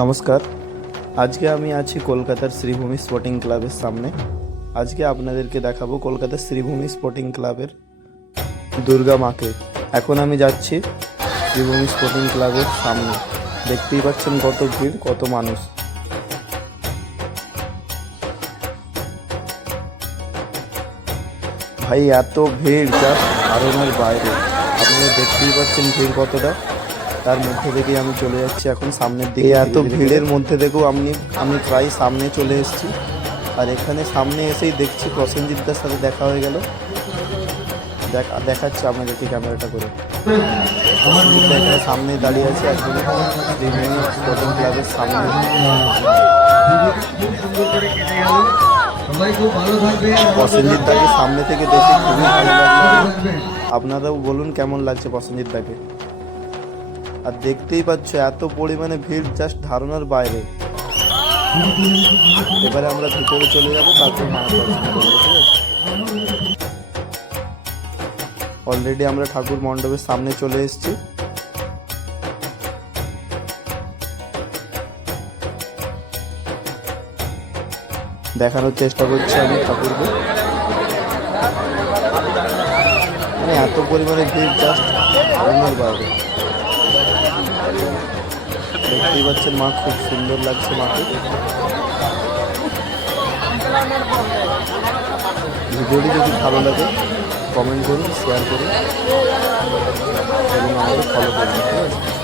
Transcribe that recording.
নমস্কার। আজকে আমি আছি কলকাতার শ্রীভূমি স্পোর্টিং ক্লাবের সামনে। আজকে আপনাদেরকে দেখাবো কলকাতার শ্রীভূমি স্পোর্টিং ক্লাবের দুর্গা মাকে। এখন আমি যাচ্ছি শ্রীভূমি স্পোর্টিং ক্লাবের সামনে। দেখতেই পাচ্ছেন কত ভিড়, কত মানুষ। ভাই, এত ভিড় জাস্ট ধারণার বাইরে। আপনারা দেখতেই পাচ্ছেন ভিড় কতটা। তার মধ্যে থেকেই আমি চলে যাচ্ছি এখন সামনের দিকে। এত ভিড়ের মধ্যে থেকেও আমি আমি প্রায় সামনে চলে এসেছি। আর এখানে সামনে এসেই দেখছি প্রসেনজিৎ দার সাথে দেখা হয়ে গেল। দেখা, দেখাচ্ছে আপনাদেরকে ক্যামেরাটা করে। এখানে সামনে দাঁড়িয়ে আছে স্পোর্টিং ক্লাবের সামনে। প্রসেনজিৎ দাকে সামনে থেকে দেখে খুবই ভালো লাগল। আপনারাও বলুন কেমন লাগছে প্রসেনজিৎ দাকে? আর দেখতেই পাচ্ছ এত পরিমাণে ভিড় জাস্ট ধারণার বাইরে। এবারে আমরা ভিতরে চলে যাব, তারপর ঠিক আছে? অলরেডি আমরা ঠাকুর মণ্ডপের সামনে চলে এসেছি। দেখানোর চেষ্টা করছি আমি ঠাকুরকে। মানে এত পরিমাণে ভিড় জাস্ট ধারণার বাইরে। দেখতেই পাচ্ছেন মা, খুব সুন্দর লাগছে মাকে ভিডিওটি যদি ভালো লাগে কমেন্ট করুন শেয়ার করুন, এবং আমাদের ফলো করুন, ঠিক আছে?